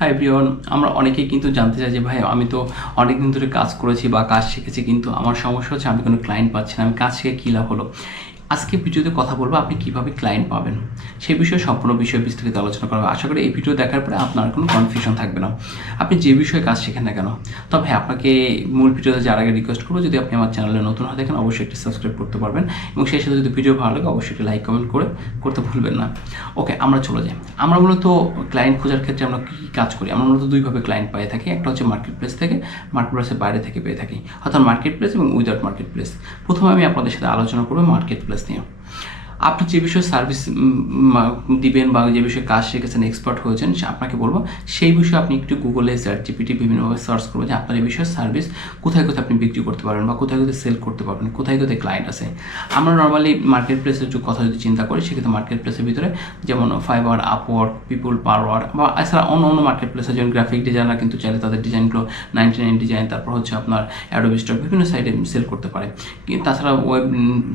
Hi everyone, আমরা অনেকেই কিন্তু জানতে চাই যে ভাই আমি তো অনেক দিন ধরে কাজ করেছি বা কাজ শিখেছি, কিন্তু আমার সমস্যা হচ্ছে আমি কোনো ক্লায়েন্ট পাচ্ছি না। আমি কাজ শিখে কী লাভ হলো? আজকে ভিডিওতে কথা বলবো আপনি কীভাবে ক্লায়েন্ট পাবেন, সেই বিষয়ে সম্পূর্ণ বিষয়ে বিস্তারিত আলোচনা করা হবে। আশা করি এই ভিডিও দেখার পরে আপনার কোনো কনফিউশন থাকবে না, আপনি যে বিষয়ে কাজ শেখেন না কেন। তবে আপনাকে মূল ভিডিওতে যার আগে রিকোয়েস্ট করবো, যদি আপনি আমার চ্যানেলে নতুন হয়ে দেখেন অবশ্যই একটি সাবস্ক্রাইব করতে পারবেন, এবং সেই সাথে যদি ভিডিও ভালো লাগে অবশ্যই একটি লাইক কমেন্ট করতে ভুলবেন না। ওকে, আমরা চলে যাই। আমরা মূলত ক্লায়েন্ট খোঁজার ক্ষেত্রে আমরা কী কাজ করি? আমরা মূলত দুইভাবে ক্লায়েন্ট পেয়ে থাকি। একটা হচ্ছে মার্কেট প্লেস থেকে, মার্কেট প্লেসের বাইরে থেকে পেয়ে থাকি, অর্থাৎ মার্কেট প্লেস এবং উইদাউট মার্কেট প্লেস। প্রথমে আমি আপনাদের সাথে আলোচনা করবো মার্কেট প্লেস নিয়ে। আপনি যে বিষয়ে সার্ভিস দিবেন বা যে বিষয়ে কাজ শিখেছেন, এক্সপার্ট হয়েছেন, আপনাকে বলবো সেই বিষয়ে আপনি একটু গুগলে চ্যাটজিপিটি বিভিন্নভাবে সার্চ করবেন যে আপনার এই বিষয়ে সার্ভিস কোথায় কোথায় আপনি বিক্রি করতে পারবেন বা কোথায় কোথায় সেল করতে পারবেন, কোথায় কোথায় ক্লায়েন্ট আছে। আমরা নর্মালি মার্কেট প্লেসের কথা যদি চিন্তা করি, সেক্ষেত্রে মার্কেট প্লেসের ভিতরে যেমন ফাইবার, আপওয়ার্ক, পিপুল পাওয়ার বা এছাড়া অন্য অন্য মার্কেট প্লেসে যেমন গ্রাফিক ডিজাইনার কিন্তু চাইলে তাদের ডিজাইনগুলো 99 ডিজাইন, তারপর হচ্ছে আপনার অ্যাডোবি স্টক বিভিন্ন সাইডে সেল করতে পারে। কিন্তু তাছাড়া ওয়েব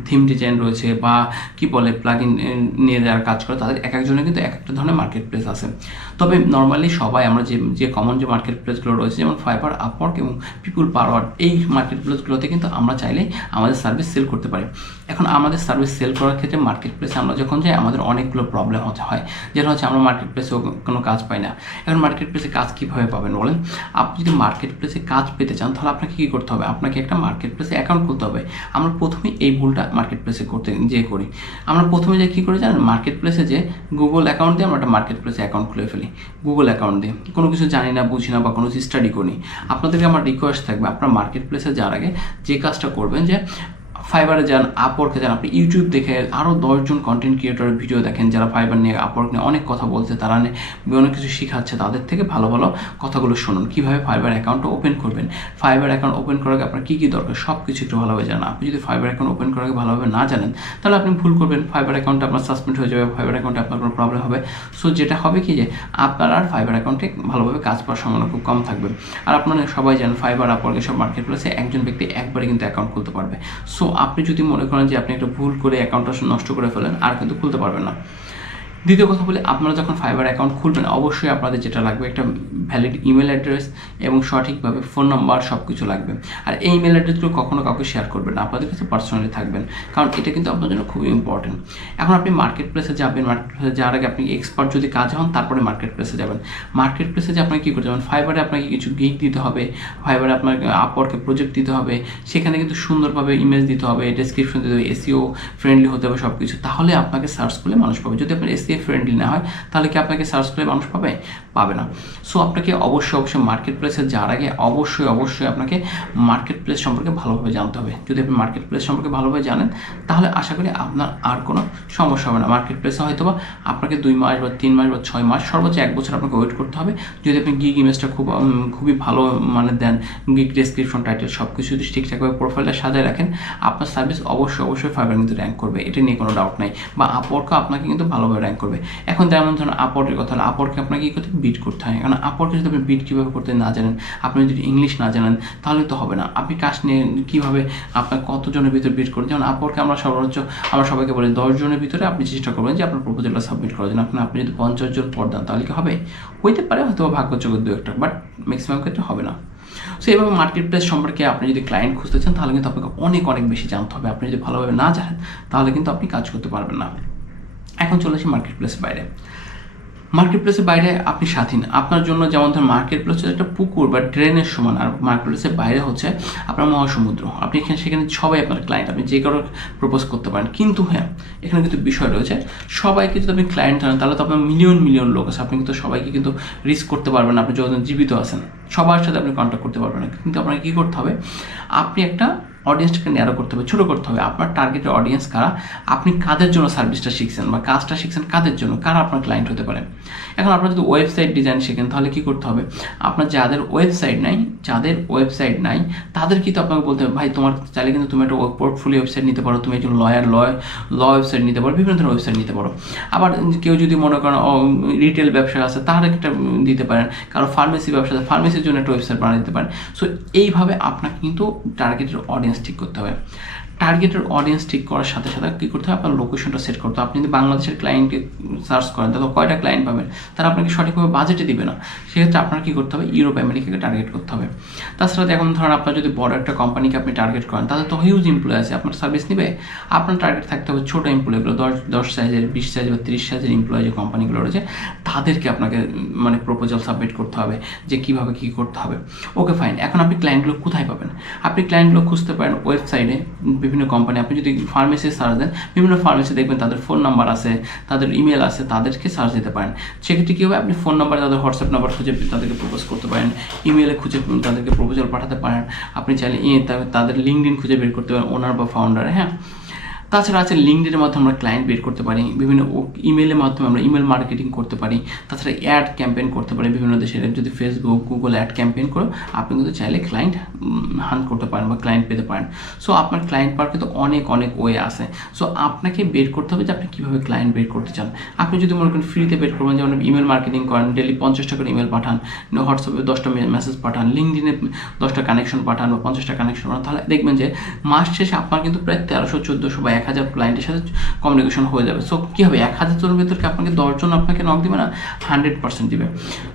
থিম ডিজাইন রয়েছে বা কি বলে প্লাগইন নিয়ে যারা কাজ করে, তাদের এক একজনের কিন্তু এক একটা ধরনের মার্কেট প্লেস আছে। তবে নর্মালি সবাই আমরা যে কমন যে মার্কেট প্লেসগুলো রয়েছে যেমন ফাইবার, আপওয়ার্ক এবং পিপুল পাওয়ার, এই মার্কেট প্লেসগুলোতে কিন্তু আমরা চাইলেই আমাদের সার্ভিস সেল করতে পারি। এখন আমাদের সার্ভিস সেল করার ক্ষেত্রে মার্কেট প্লেসে আমরা যখন যাই আমাদের অনেকগুলো প্রবলেম হয়, যেটা হচ্ছে আমরা মার্কেট প্লেসে কোনো কাজ পাই না। এখন মার্কেট প্লেসে কাজ কীভাবে পাবেন বলেন? আপনি যদি মার্কেট প্লেসে কাজ পেতে চান তাহলে আপনাকে কী করতে হবে? আপনাকে একটা মার্কেট প্লেসে অ্যাকাউন্ট খুলতে হবে। আমরা প্রথমে এই ভুলটা মার্কেট প্লেসে করি। আমরা প্রথমে যে কী করে জানেন, মার্কেট প্লেসে যে গুগল অ্যাকাউন্ট দিয়ে আমরা একটা মার্কেট প্লেসে অ্যাকাউন্ট খুলে ফেলি। গুগল অ্যাকাউন্ট দিয়ে কোনো কিছু জানি না, বুঝি না বা কোনো স্টাডি করি। আপনাদেরকে আমার রিকোয়েস্ট থাকবে, আপনার মার্কেট প্লেসে যাওয়ার আগে যে কাজটা করবেন যে ফাইবারে যান, আপওয়ার্কে যান, আপনি ইউটিউব দেখে আরও 10 জন কন্টেন্ট ক্রিয়েটরের ভিডিও দেখেন যারা ফাইবার নিয়ে, আপওয়ার্ক নিয়ে অনেক কথা বলছে, তারা অনেক কিছু শেখাচ্ছে, তাদের থেকে ভালো ভালো কথাগুলো শুনুন। কীভাবে ফাইবার অ্যাকাউন্টটা ওপেন করবেন, ফাইবার অ্যাকাউন্ট ওপেন করার আগে আপনার কী কী দরকার সব কিছু একটু ভালোভাবে জানেন। আপনি যদি ফাইবার অ্যাকাউন্ট ওপেন করার আগে ভালোভাবে না জানেন তাহলে আপনি ভুল করবেন, ফাইবার অ্যাকাউন্টে আপনার সাসপেন্ড হয়ে যাবে, ফাইবার অ্যাকাউন্টে আপনার কোনো প্রবলেম হবে। সো যেটা হবে কি যে আপনার আর ফাইবার অ্যাকাউন্টে ভালোভাবে কাজ পাওয়ার সম্ভাবনা খুব কম থাকবে। আর আপনারা সবাই জানেন ফাইবার, আপওয়ার্ক এসব মার্কেট প্লেসে একজন ব্যক্তি একবারে কিন্তু অ্যাকাউন্ট খুলতে পারবে। সো আপনি যদি মনে করেন যে আপনি একটা ভুল করে অ্যাকাউন্টটা নষ্ট করে ফেলেন, আর কিন্তু খুলতে পারবেন না। দ্বিতীয় কথা বলে, আপনারা যখন ফাইবার অ্যাকাউন্ট খুলবেন অবশ্যই আপনাদের যেটা লাগবে একটা ভ্যালিড ইমেল অ্যাড্রেস এবং সঠিকভাবে ফোন নাম্বার সব কিছু লাগবে। আর এই ইমেল অ্যাড্রেসগুলো কখনো কাউকে শেয়ার করবেন না, আপনাদের কাছে পার্সোনালি থাকবেন, কারণ এটা কিন্তু আপনার জন্য খুবই ইম্পর্টেন্ট। এখন আপনি মার্কেট প্লেসে যাবেন, মার্কেট প্লেসে যাওয়ার আগে আপনি এক্সপার্ট যদি কাজ হন তারপরে মার্কেট প্লেসে যাবেন। মার্কেট প্লেসে যে আপনাকে কী করতে যাবেন, ফাইবারে আপনাকে কিছু গিগ দিতে হবে, ফাইবারে আপনাকে আপওয়ার্কে প্রজেক্ট দিতে হবে, সেখানে কিন্তু সুন্দরভাবে ইমেজ দিতে হবে, ডেসক্রিপশন দিতে হবে, এসইও ফ্রেন্ডলি হতে হবে সব কিছু, তাহলে আপনাকে সার্চ করলে মানুষ পাবে। যদি আপনার এসইও ফ্রেন্ডলি না হয় তাহলে কি আপনাকে সার্চ করলে মানুষ পাবে না। সো আপনাকে অবশ্যই মার্কেট প্লেসে যাওয়ার আগে অবশ্যই আপনাকে মার্কেট প্লেস সম্পর্কে ভালোভাবে জানতে হবে। যদি আপনি মার্কেট প্লেস সম্পর্কে ভালোভাবে জানেন তাহলে আশা করি আপনার আর কোনো সমস্যা হবে না। মার্কেট প্লেসে হয়তো বা আপনাকে 2 মাস বা 3 মাস বা 6 মাস সর্বোচ্চ 1 বছর আপনাকে ওয়েট করতে হবে। যদি আপনি গিগ ইমেজটা খুবই ভালো মানে দেন, গিগ ডেসক্রিপশন, টাইটেল সব কিছু যদি ঠিকঠাকভাবে প্রোফাইলটা সাজায় রাখেন, আপনার সার্ভিস অবশ্যই ফাইবার কিন্তু র্যাঙ্ক করবে, এটা নিয়ে কোনো ডাউট নাই। বা আপওয়ার্কও আপনাকে কিন্তু ভালোভাবে র্যাঙ্ক করবে। এখন যেমন ধরুন আপওয়ার্কের কথা হলো, আপওয়ার্কে আপনাকে কী করতে বিট করতে হয়। কারণ আপওয়ার্কে যদি আপনি বিট কীভাবে করতে না জানেন, আপনি যদি ইংলিশ না জানেন তাহলে তো হবে না। আপনি কাজ নিয়ে কীভাবে আপনার কতজনের ভিতরে বিট করবেন, যেমন আপওয়ার্কে আমরা সবাইকে বলি 10 জনের ভিতরে আপনি চেষ্টা করবেন যে আপনার প্রপোজালটা সাবমিট করার জন্য। আপনি যদি 50 জন পর দেন তাহলে কি হবে? হইতে পারে হয়তো ভাগ্যযোগ্য 2-1টা, বাট ম্যাক্সিমাম ক্ষেত্রে হবে না। সো এইভাবে মার্কেট প্লেস সম্পর্কে আপনি যদি ক্লায়েন্ট খুঁজতে চান তাহলে কিন্তু আপনাকে অনেক বেশি জানতে হবে। আপনি যদি ভালোভাবে না জানেন তাহলে কিন্তু আপনি কাজ করতে পারবেন না। এখন চলে আসি মার্কেট প্লেসের বাইরে। মার্কেট প্লেসের বাইরে আপনি স্বাধীন। আপনার জন্য যেমন ধরুন মার্কেট প্লেস হচ্ছে একটা পুকুর বা ড্রেনের সমান, আর মার্কেট প্লেসের বাইরে হচ্ছে আপনার মহাসমুদ্র। আপনি সেখানে সবাই আপনার ক্লায়েন্ট, আপনি যে কারো প্রপোজ করতে পারেন। কিন্তু হ্যাঁ, এখানে কিন্তু বিষয় রয়েছে, সবাইকে যদি আপনি ক্লায়েন্ট হন তাহলে তো আপনার মিলিয়ন লোক আছে, আপনি কিন্তু সবাইকে কিন্তু রিস্ক করতে পারবেন না। আপনি যতদিন জীবিত আছেন সবার সাথে আপনি কন্ট্যাক্ট করতে পারবেন না। কিন্তু আপনাকে কী করতে হবে, আপনি একটা অডিয়েন্সটাকে ন্যারো করতে হবে, ছোটো করতে হবে। আপনার টার্গেটের অডিয়েন্স কারা, আপনি কাদের জন্য সার্ভিসটা শিখছেন বা কাজটা শিখছেন কাদের জন্য, কারা আপনার ক্লায়েন্ট হতে পারে। এখন আপনার যদি ওয়েবসাইট ডিজাইন শেখেন তাহলে কী করতে হবে, আপনার যাদের ওয়েবসাইট নাই তাদের কিন্তু আপনাকে বলতে হবে, ভাই তোমার চাইলে কিন্তু তুমি একটা পোর্টফোলিও ওয়েবসাইট নিতে পারো, তুমি একজন ল ওয়েবসাইট নিতে পারো, বিভিন্ন ধরনের ওয়েবসাইট নিতে পারো। আবার কেউ যদি মনে করেন রিটেল ব্যবসা আছে তার একটা দিতে পারেন, কারো ফার্মেসি ব্যবসা আছে ফার্মেসির জন্য একটা ওয়েবসাইট বানিয়ে দিতে পারেন। সো এইভাবে আপনাকে কিন্তু টার্গেটের অডিয়েন্স ঠিক করতে হবে। টার্গেটের অডিয়েন্স ঠিক করার সাথে সাথে কী করতে হবে, আপনার লোকেশনটা সেট করতে হবে। আপনি যদি বাংলাদেশের ক্লায়েন্টকে সার্চ করেন তাহলে কয়টা ক্লায়েন্ট পাবেন, তারা আপনাকে সঠিকভাবে বাজেটে দিবে না। সেক্ষেত্রে আপনার কী করতে হবে, ইউরোপ আমেরিকাকে টার্গেট করতে হবে। তাছাড়া এখন ধরেন আপনার যদি বড় একটা কোম্পানিকে আপনি টার্গেট করেন তাহলে তো হিউজ এমপ্লয় আছে, আপনার সার্ভিস নেবে। আপনার টার্গেট থাকতে হবে ছোটো এমপ্লয়গুলো, 10 সাইজের, 20 সাইজ বা 30 সাইজের এমপ্লয় যে কোম্পানিগুলো রয়েছে তাদেরকে আপনাকে মানে প্রপোজাল সাবমিট করতে হবে যে কীভাবে কী করতে হবে। ওকে ফাইন, এখন আপনি ক্লায়েন্টগুলো কোথায় পাবেন? আপনি ক্লায়েন্টগুলো খুঁজতে পারেন ওয়েবসাইটে, বিভিন্ন কোম্পানি। আপনি যদি ফার্মেসি সার্চ দেন, বিভিন্ন ফার্মেসি দেখবেন তাদের ফোন নাম্বার আছে, তাদের ইমেল আছে, তাদেরকে সার্চ দিতে পারেন। সেক্ষেত্রে কী হবে, আপনি ফোন নাম্বারে তাদের হোয়াটসঅ্যাপ নাম্বার খুঁজে তাদেরকে প্রপোজ করতে পারেন, ইমেলে খুঁজে তাদেরকে প্রপোজাল পাঠাতে পারেন। আপনি চাইলে তাদের লিঙ্কডইন খুঁজে বের করতে পারেন, ওনার বা ফাউন্ডার। হ্যাঁ, তাছাড়া আছে লিঙ্কডইনের মাধ্যমে আমরা ক্লায়েন্ট বের করতে পারি, বিভিন্ন ইমেলের মাধ্যমে আমরা ইমেল মার্কেটিং করতে পারি। তাছাড়া অ্যাড ক্যাম্পেইন করতে পারি বিভিন্ন দেশের, যদি ফেসবুক, গুগল অ্যাড ক্যাম্পেইন করে আপনি কিন্তু চাইলে ক্লায়েন্ট হান্ট করতে পারেন বা ক্লায়েন্ট পেতে পারেন। সো আপনার ক্লায়েন্ট পাওয়ার কিন্তু অনেক ওয়ে আছে। সো আপনাকে বের করতে হবে যে আপনি কীভাবে ক্লায়েন্ট বের করতে চান। আপনি যদি মনে করেন ফ্রিতে বের করবেন, যেমন ইমেল মার্কেটিং করেন, ডেলি 50টা করে ইমেল পাঠান, হোয়াটসঅ্যাপে 10টা মেসেজ পাঠান, লিঙ্কডইনে 10টা কানেকশন পাঠান বা 50টা কানেকশন পাঠান, তাহলে দেখবেন যে মাস শেষে আপনার কিন্তু প্রায় 1300, 1400 বা 1000 ক্লায়েন্টের সাথে কমিউনিকেশন হয়ে যাবে। সো কী হবে, 1000 জনের ভেতরকে আপনাকে 10 জন আপনাকে নক দিবে না, 100% দিবে।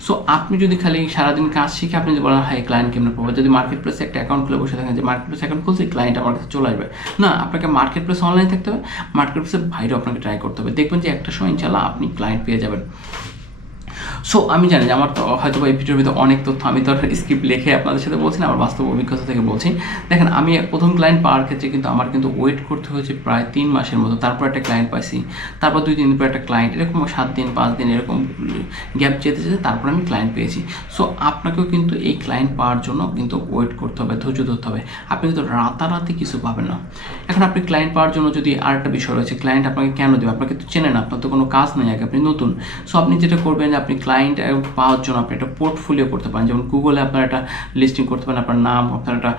সো আপনি যদি খালি সারাদিন কাজ শিখে আপনি যদি বলেন হ্যাঁ ক্লায়েন্ট কেমন পাবো, যদি মার্কেট প্লেসে একটা অ্যাকাউন্ট খুলে বসে থাকেন যে মার্কেট প্লেস অ্যাকাউন্ট খুলছি ক্লায়েন্ট আমার কাছে চলে আসবে, না, আপনাকে মার্কেট প্লেস অনলাইন থাকতে হবে, মার্কেট প্লেসের বাইরেও আপনাকে ট্রাই করতে হবে। দেখবেন যে একটা সময় ইনশাল্লাহ আপনি ক্লায়েন্ট পেয়ে যাবেন। সো আমি জানি যে আমার তো হয়তো এই ভিডিওর ভিতরে অনেক তথ্য, আমি তো স্ক্রিপ্ট লিখে আপনাদের সাথে বলছি না, আমার বাস্তব অভিজ্ঞতা থেকে বলছি। দেখেন, আমি প্রথম ক্লায়েন্ট পাওয়ার ক্ষেত্রে কিন্তু আমার কিন্তু ওয়েট করতে হয়েছে প্রায় 3 মাসের মতো, তারপর একটা ক্লায়েন্ট পাইছি, তারপর 2-3 দিন পর একটা ক্লায়েন্ট, এরকম 7 দিন 5 দিন এরকম গ্যাপ যেতে যেতে তারপর আমি ক্লায়েন্ট পেয়েছি। সো আপনাকেও কিন্তু এই ক্লায়েন্ট পাওয়ার জন্য কিন্তু ওয়েট করতে হবে, ধৈর্য ধরতে হবে। আপনি কিন্তু রাতারাতি কিছু পাবেন না। এখন আপনি ক্লায়েন্ট পাওয়ার জন্য যদি আরেকটা বিষয় রয়েছে, ক্লায়েন্ট আপনাকে কেন দেবে, আপনাকে তো চেনে না, আপনার তো কোনো কাজ নেই, আগে আপনি নতুন। সো আপনি যেটা করবেন যে আপনি ক্লায়েন্ট পাওয়ার জন্য আপনি একটা পোর্টফোলিও করতে পারেন, যেমন গুগলে আপনার একটা লিস্টিং করতে পারেন, আপনার নাম, আপনার একটা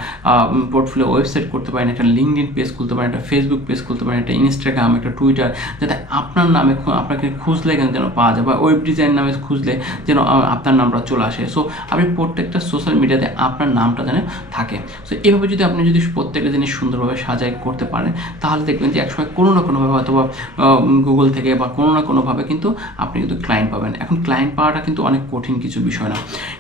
পোর্টফোলিও ওয়েবসাইট করতে পারেন, একটা লিঙ্কডইন পেজ খুলতে পারেন, একটা ফেসবুক পেজ খুলতে পারেন, একটা ইনস্টাগ্রাম, একটা টুইটার, যাতে আপনার নামে আপনাকে খুঁজলে যেন পাওয়া যায়, বা ওয়েব ডিজাইন নামে খুঁজলে যেন আপনার নামটা চলে আসে। সো আপনি প্রত্যেকটা সোশ্যাল মিডিয়াতে আপনার নামটা যেন থাকে। সো এইভাবে আপনি যদি প্রত্যেকটা জিনিস সুন্দরভাবে সাজাই করতে পারেন, তাহলে দেখবেন যে একসময় কোনো না কোনোভাবে হয়তো বা গুগল থেকে বা কোনো না কোনোভাবে কিন্তু আপনি কিন্তু ক্লায়েন্ট পাবেন। এখন ক্লায়েন্ট পাওয়াটা কিন্তু অনেক কঠিন কিছু বিষয় না।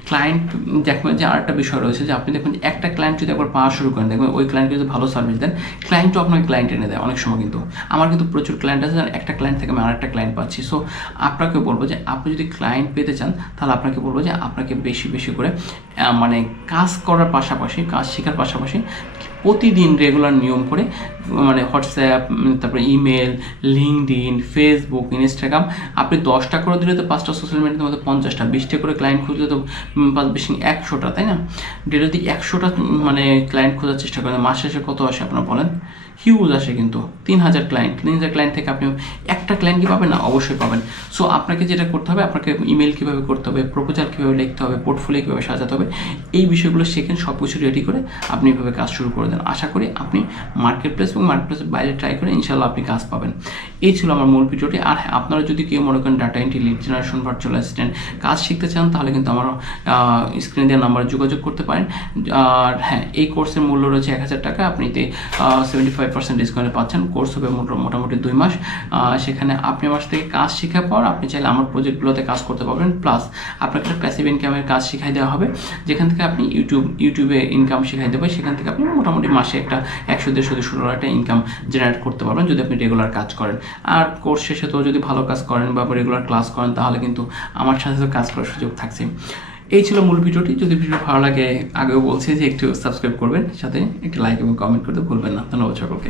ক্লায়েন্ট দেখবেন যে আরেকটা বিষয় রয়েছে যে আপনি দেখবেন যে একটা ক্লায়েন্ট যদি একবার পাওয়া শুরু করেন, দেখবেন ওই ক্লায়েন্টকে যদি ভালো সার্ভিস দেন, ক্লায়েন্টও আপনাকে ক্লায়েন্ট এনে দেয় অনেক সময়। কিন্তু আমার কিন্তু প্রচুর ক্লায়েন্ট আছে, একটা ক্লায়েন্ট থেকে আমি আরেকটা ক্লায়েন্ট পাচ্ছি। সো আপনাকে বলবো যে আপনি যদি ক্লায়েন্ট পেতে চান, তাহলে আপনাকে বলবো যে আপনাকে বেশি করে মানে কাজ করার পাশাপাশি, কাজ শেখার পাশাপাশি প্রতিদিন রেগুলার নিয়ম করে মানে হোয়াটসঅ্যাপ, তারপরে ইমেল, লিঙ্কডইন, ফেসবুক, ইনস্টাগ্রাম, আপনি 10টা করে দিলে তো 5টা সোশ্যাল মিডিয়ার মধ্যে 50টা, 20টা করে ক্লায়েন্ট খুঁজলে তো 100টা, তাই না? ডেলি যদি 100টা মানে ক্লায়েন্ট খোঁজার চেষ্টা করেন, মাস শেষে কত আসে আপনারা বলেন? হিউজ আসে কিন্তু 3000 ক্লায়েন্ট থেকে আপনি একটা ক্লায়েন্ট কি পাবেন না? অবশ্যই পাবেন। সো আপনাকে যেটা করতে হবে, আপনাকে ইমেল কীভাবে করতে হবে, প্রপোজাল কীভাবে লিখতে হবে, পোর্টফোলিও কীভাবে সাজাতে হবে, এই বিষয়গুলো শেখেন, সব কিছু রেডি করে আপনি এভাবে কাজ শুরু করে দেন। আশা করি আপনি মার্কেট প্লেস এবং মার্কেট প্লেসের বাইরে ট্রাই করে ইনশাল্লাহ আপনি কাজ পাবেন। এই ছিল আমার মূল ভিডিওটি। আর হ্যাঁ, আপনারা যদি কেউ মনে করেন data entry, lead generation, virtual assistant কাজ শিখতে চান, তাহলে কিন্তু আমার স্ক্রিনে দেওয়া নাম্বারে যোগাযোগ করতে পারেন। আর হ্যাঁ, এই কোর্সের মূল্য রয়েছে 1000 টাকা, আপনি 75% ডিসকাউন্টে পাচ্ছেন। কোর্স হবে মোটামুটি 2 মাস। সেখানে আপনি আমার থেকে কাজ শেখার পর আপনি চাইলে আমার প্রজেক্টগুলোতে কাজ করতে পারবেন, প্লাস আপনাকে একটা প্যাসিভ ইনকামের কাজ শেখাই দেওয়া হবে, যেখান থেকে আপনি ইউটিউবে ইনকাম শেখাই দেবে। সেখান থেকে আপনি মোটামুটি মাসে একটা 100-150 একটা ইনকাম জেনারেট করতে পারবেন যদি আপনি রেগুলার কাজ করেন। আর কোর্স শেষে তো যদি ভালো কাজ করেন বা রেগুলার ক্লাস করেন, তাহলে কিন্তু আমার সাথে তো কাজ করার সুযোগ থাকছে। এই ছিল মূল ভিডিওটি। যদি ভিডিও ভালো লাগে, আগেও বলছি যে একটু সাবস্ক্রাইব করবেন, সাথে একটি লাইক এবং কমেন্ট করতে ভুলবেন না। ধন্যবাদ সকলকে।